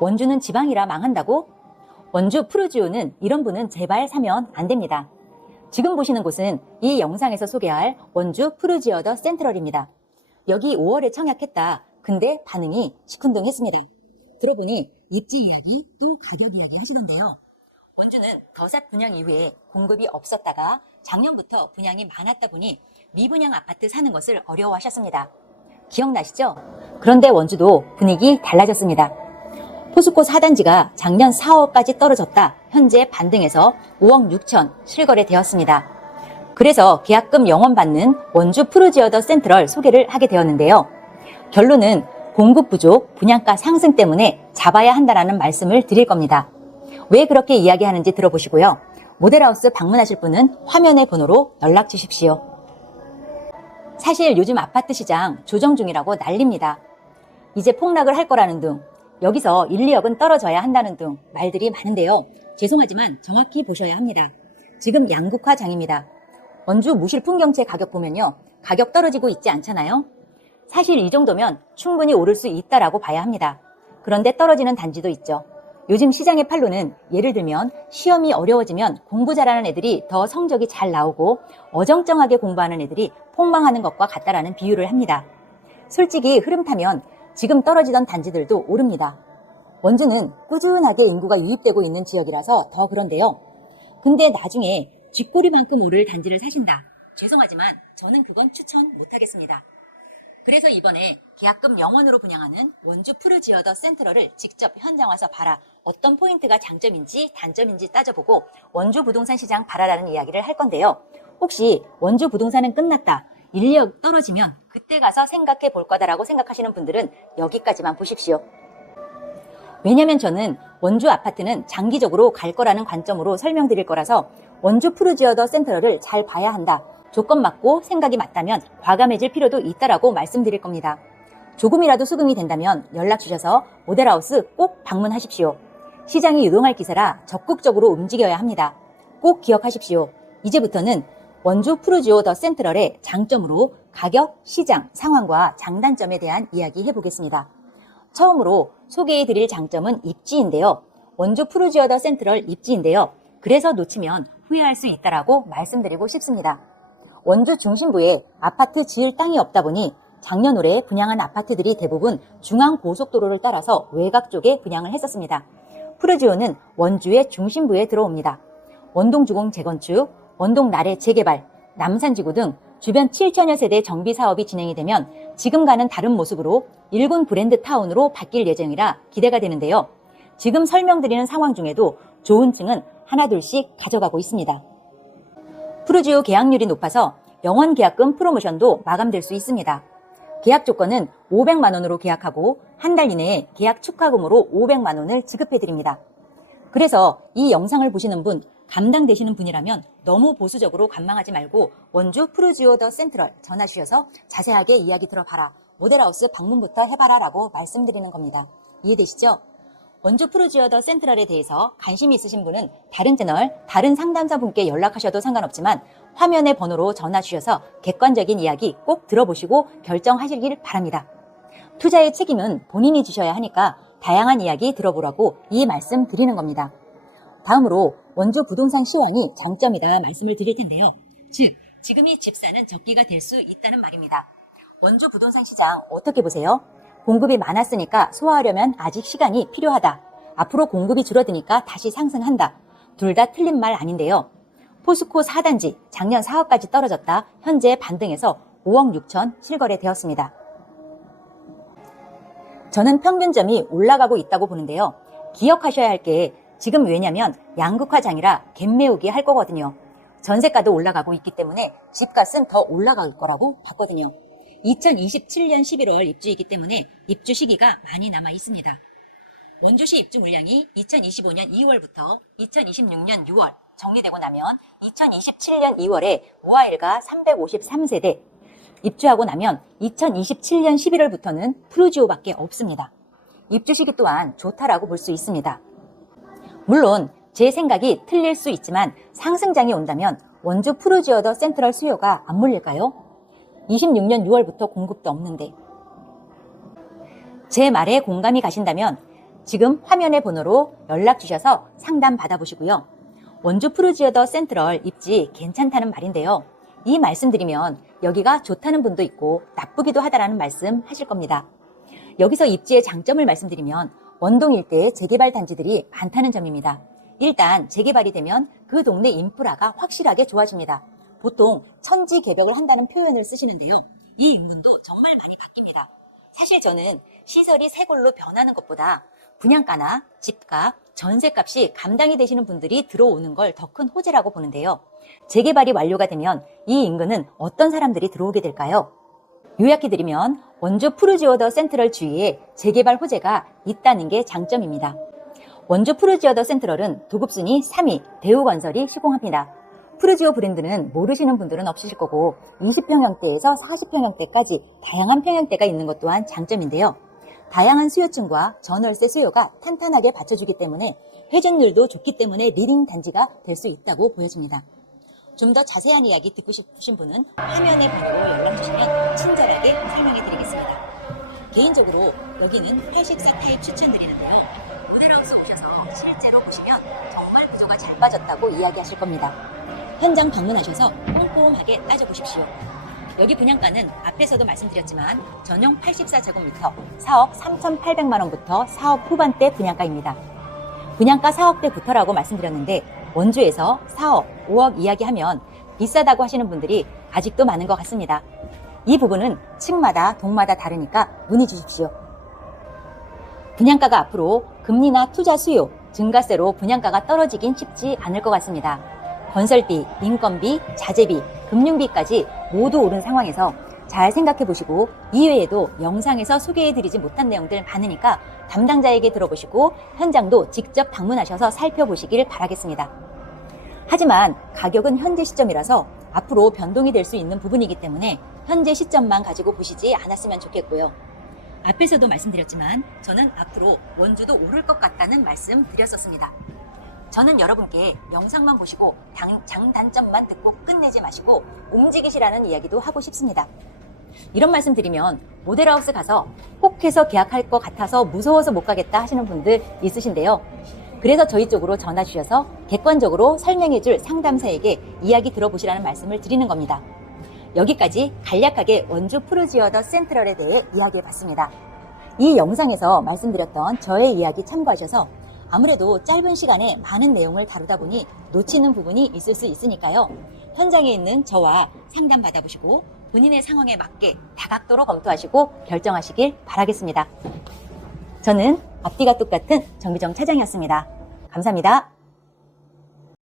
원주는 지방이라 망한다고? 원주 프루지오는 이런 분은 제발 사면 안 됩니다. 지금 보시는 곳은 이 영상에서 소개할 원주 프루지어더 센트럴입니다. 여기 5월에 청약했다. 근데 반응이 시큰둥했습니다. 들어보니 입지 이야기 또 가격 이야기 하시던데요. 원주는 더삿 분양 이후에 공급이 없었다가 작년부터 분양이 많았다 보니 미분양 아파트 사는 것을 어려워하셨습니다. 기억나시죠? 그런데 원주도 분위기 달라졌습니다. 포스코 4단지가 작년 4월까지 떨어졌다. 현재 반등해서 5억 6천 실거래되었습니다. 그래서 계약금 영원받는 원주 프루지어더 센트럴 소개를 하게 되었는데요. 결론은 공급 부족, 분양가 상승 때문에 잡아야 한다라는 말씀을 드릴 겁니다. 왜 그렇게 이야기하는지 들어보시고요. 모델하우스 방문하실 분은 화면의 번호로 연락 주십시오. 사실 요즘 아파트 시장 조정 중이라고 난립니다. 이제 폭락을 할 거라는 등 여기서 1, 2억은 떨어져야 한다는 등 말들이 많은데요. 죄송하지만 정확히 보셔야 합니다. 지금 양극화 장입니다. 원주 무실 풍 경채 가격 보면요. 가격 떨어지고 있지 않잖아요. 사실 이 정도면 충분히 오를 수 있다라고 봐야 합니다. 그런데 떨어지는 단지도 있죠. 요즘 시장의 판로는 예를 들면 시험이 어려워지면 공부 잘하는 애들이 더 성적이 잘 나오고 어정쩡하게 공부하는 애들이 폭망하는 것과 같다라는 비유를 합니다. 솔직히 흐름 타면 지금 떨어지던 단지들도 오릅니다. 원주는 꾸준하게 인구가 유입되고 있는 지역이라서 더 그런데요. 근데 나중에 쥐꼬리만큼 오를 단지를 사신다. 죄송하지만 저는 그건 추천 못하겠습니다. 그래서 이번에 계약금 영원으로 분양하는 원주 푸르지어더 센트럴을 직접 현장 와서 봐라. 어떤 포인트가 장점인지 단점인지 따져보고 원주 부동산 시장 봐라라는 이야기를 할 건데요. 혹시 원주 부동산은 끝났다. 인력 떨어지면 그때 가서 생각해 볼 거다라고 생각하시는 분들은 여기까지만 보십시오. 왜냐면 저는 원주 아파트는 장기적으로 갈 거라는 관점으로 설명드릴 거라서 원주 푸르지어더 센트럴을 잘 봐야 한다. 조건 맞고 생각이 맞다면 과감해질 필요도 있다라고 말씀드릴 겁니다. 조금이라도 수긍이 된다면 연락 주셔서 모델하우스 꼭 방문하십시오. 시장이 유동할 기세라 적극적으로 움직여야 합니다. 꼭 기억하십시오. 이제부터는 원주 프루지오 더 센트럴의 장점으로 가격, 시장, 상황과 장단점에 대한 이야기 해보겠습니다. 처음으로 소개해드릴 장점은 입지인데요. 원주 프루지오 더 센트럴 입지인데요. 그래서 놓치면 후회할 수 있다라고 말씀드리고 싶습니다. 원주 중심부에 아파트 지을 땅이 없다 보니 작년 올해 분양한 아파트들이 대부분 중앙 고속도로를 따라서 외곽 쪽에 분양을 했었습니다. 푸르지오는 원주의 중심부에 들어옵니다. 원동주공 재건축, 원동 나래 재개발, 남산지구 등 주변 7천여 세대 정비 사업이 진행이 되면 지금과는 다른 모습으로 일군 브랜드 타운으로 바뀔 예정이라 기대가 되는데요. 지금 설명드리는 상황 중에도 좋은 층은 하나둘씩 가져가고 있습니다. 푸르지오 계약률이 높아서 영원 계약금 프로모션도 마감될 수 있습니다. 계약 조건은 500만 원으로 계약하고 한 달 이내에 계약 축하금으로 500만 원을 지급해 드립니다. 그래서 이 영상을 보시는 분 감당되시는 분이라면 너무 보수적으로 관망하지 말고 원주 프루지오 더 센트럴 전화 주셔서 자세하게 이야기 들어봐라. 모델하우스 방문부터 해봐라 라고 말씀드리는 겁니다. 이해되시죠? 원주 프루지오 더 센트럴에 대해서 관심이 있으신 분은 다른 채널, 다른 상담사분께 연락하셔도 상관없지만 화면의 번호로 전화 주셔서 객관적인 이야기 꼭 들어보시고 결정하시길 바랍니다. 투자의 책임은 본인이 지셔야 하니까 다양한 이야기 들어보라고 이 말씀 드리는 겁니다. 다음으로 원주 부동산 시황이 장점이다 말씀을 드릴 텐데요. 즉, 지금이 집사는 적기가 될 수 있다는 말입니다. 원주 부동산 시장 어떻게 보세요? 공급이 많았으니까 소화하려면 아직 시간이 필요하다. 앞으로 공급이 줄어드니까 다시 상승한다. 둘 다 틀린 말 아닌데요. 포스코 4단지 작년 4억까지 떨어졌다. 현재 반등해서 5억 6천 실거래되었습니다. 저는 평균점이 올라가고 있다고 보는데요. 기억하셔야 할 게 지금 왜냐면 양극화장이라 갭매우기 할 거거든요. 전세가도 올라가고 있기 때문에 집값은 더 올라갈 거라고 봤거든요. 2027년 11월 입주이기 때문에 입주 시기가 많이 남아 있습니다. 원주시 입주 물량이 2025년 2월부터 2026년 6월 정리되고 나면 2027년 2월에 모아일가 353세대 입주하고 나면 2027년 11월부터는 프루지오밖에 없습니다. 입주 시기 또한 좋다라고 볼 수 있습니다. 물론 제 생각이 틀릴 수 있지만 상승장이 온다면 원주 프루지오더 센트럴 수요가 안 몰릴까요? 26년 6월부터 공급도 없는데 제 말에 공감이 가신다면 지금 화면의 번호로 연락 주셔서 상담 받아보시고요. 원주 푸르지어더 센트럴 입지 괜찮다는 말인데요. 이 말씀 드리면 여기가 좋다는 분도 있고 나쁘기도 하다라는 말씀 하실 겁니다. 여기서 입지의 장점을 말씀드리면 원동 일대에 재개발 단지들이 많다는 점입니다. 일단 재개발이 되면 그 동네 인프라가 확실하게 좋아집니다. 보통 천지 개벽을 한다는 표현을 쓰시는데요. 이 인문도 정말 많이 바뀝니다. 사실 저는 시설이 새 걸로 변하는 것보다 분양가나 집값, 전세값이 감당이 되시는 분들이 들어오는 걸 더 큰 호재라고 보는데요. 재개발이 완료가 되면 이 인근은 어떤 사람들이 들어오게 될까요? 요약해드리면 원주 푸르지오더 센트럴 주위에 재개발 호재가 있다는 게 장점입니다. 원주 푸르지오더 센트럴은 도급순위 3위 대우건설이 시공합니다. 푸르지오 브랜드는 모르시는 분들은 없으실 거고 20평형대에서 40평형대까지 다양한 평형대가 있는 것 또한 장점인데요. 다양한 수요층과 전월세 수요가 탄탄하게 받쳐주기 때문에 회전율도 좋기 때문에 리딩 단지가 될 수 있다고 보여집니다. 좀 더 자세한 이야기 듣고 싶으신 분은 화면의 번호로 연락 주시면 친절하게 설명해 드리겠습니다. 개인적으로 여기는 회식사 타입 추천드리는데요. 모델하우스 오셔서 실제로 보시면 정말 구조가 잘 빠졌다고 이야기하실 겁니다. 현장 방문하셔서 꼼꼼하게 따져보십시오. 여기 분양가는 앞에서도 말씀드렸지만 전용 84제곱미터 4억 3,800만 원부터 4억 후반대 분양가입니다. 분양가 4억대부터라고 말씀드렸는데 원주에서 4억, 5억 이야기하면 비싸다고 하시는 분들이 아직도 많은 것 같습니다. 이 부분은 층마다 동마다 다르니까 문의 주십시오. 분양가가 앞으로 금리나 투자 수요, 증가세로 분양가가 떨어지긴 쉽지 않을 것 같습니다. 건설비, 인건비, 자재비, 금융비까지 모두 오른 상황에서 잘 생각해 보시고 이외에도 영상에서 소개해 드리지 못한 내용들 많으니까 담당자에게 들어보시고 현장도 직접 방문하셔서 살펴보시길 바라겠습니다. 하지만 가격은 현재 시점이라서 앞으로 변동이 될 수 있는 부분이기 때문에 현재 시점만 가지고 보시지 않았으면 좋겠고요. 앞에서도 말씀드렸지만 저는 앞으로 원주도 오를 것 같다는 말씀 드렸었습니다. 저는 여러분께 영상만 보시고 당- 장단점만 듣고 끝내지 마시고 움직이시라는 이야기도 하고 싶습니다. 이런 말씀 드리면 모델하우스 가서 혹해서 계약할 것 같아서 무서워서 못 가겠다 하시는 분들 있으신데요. 그래서 저희 쪽으로 전화 주셔서 객관적으로 설명해 줄 상담사에게 이야기 들어보시라는 말씀을 드리는 겁니다. 여기까지 간략하게 원주 프로지어더 센트럴에 대해 이야기해 봤습니다. 이 영상에서 말씀드렸던 저의 이야기 참고하셔서 아무래도 짧은 시간에 많은 내용을 다루다 보니 놓치는 부분이 있을 수 있으니까요. 현장에 있는 저와 상담 받아보시고 본인의 상황에 맞게 다각도로 검토하시고 결정하시길 바라겠습니다. 저는 앞뒤가 똑같은 정기정 차장이었습니다. 감사합니다.